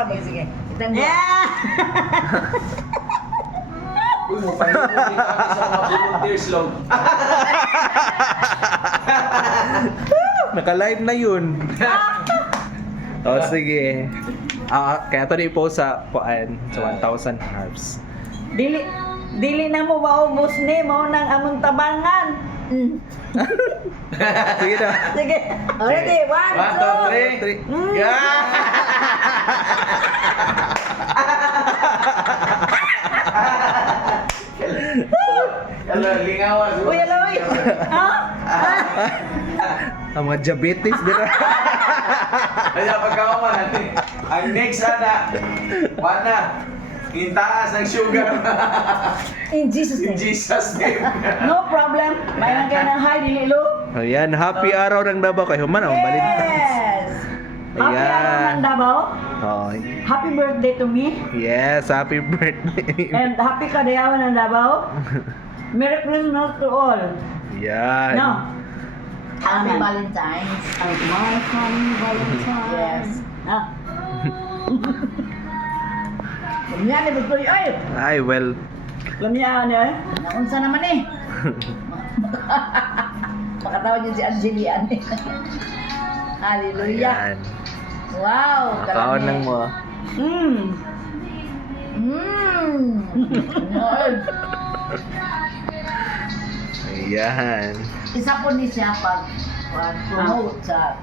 sabog. Sige. Itan mo. Yeah! Uy, mo pa yung sa mga volunteers lang. Naka-live na yun. Sige. Kaya ito na-post sa 1,000 hearts. Dili na mo maubos ni mo nang among tabangan. Sige na. Sige. Ready? 1, 2, 1, 2, 3. 3. Yeah! Hello, lingawan. Uy, aloy. Ha? Ang mga diabetes dito. Kaya pagkawaman natin. Ang next ana, wana, yung taas ng sugar. In Jesus In name. Jesus name. No problem. May lang kayo ng hi, dili lo. Ayan, happy araw ng Davao kay Human ang balid. Yes. Happy Ayan. araw ng Davao. Oh, Happy birthday to me. yes, happy birthday. And happy kadayawan ng Davao. Merry Christmas to all. Yan. No. Happy Amen. Valentine's. Ang mahal Valentine. Yes. Ah. Lamyan ni Bugtoy. Ay! Ay, well. Lamyan ni ay. Naunsa naman eh. Makatawag niyo si Angelian eh. Hallelujah. Ayan. Wow. Kaon ng mo. Mm. Ayan. Isa po ni siya pag promote sa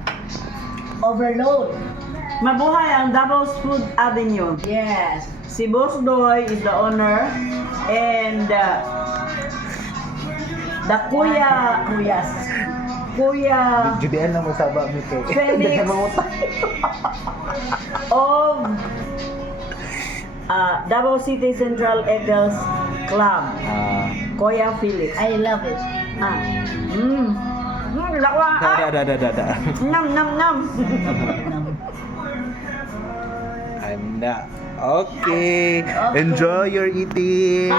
overload. Mabuhay ang Davao's Food Avenue. Yes. Si Boss Doy is the owner and the Kuyas. Kuya Judean na mo saba mi kay. Felix of Davao City Central Eagles Club. Kuya Felix. I love it. Lakwa. Da. Nam nam nam. Anda. Okay. Enjoy your eating.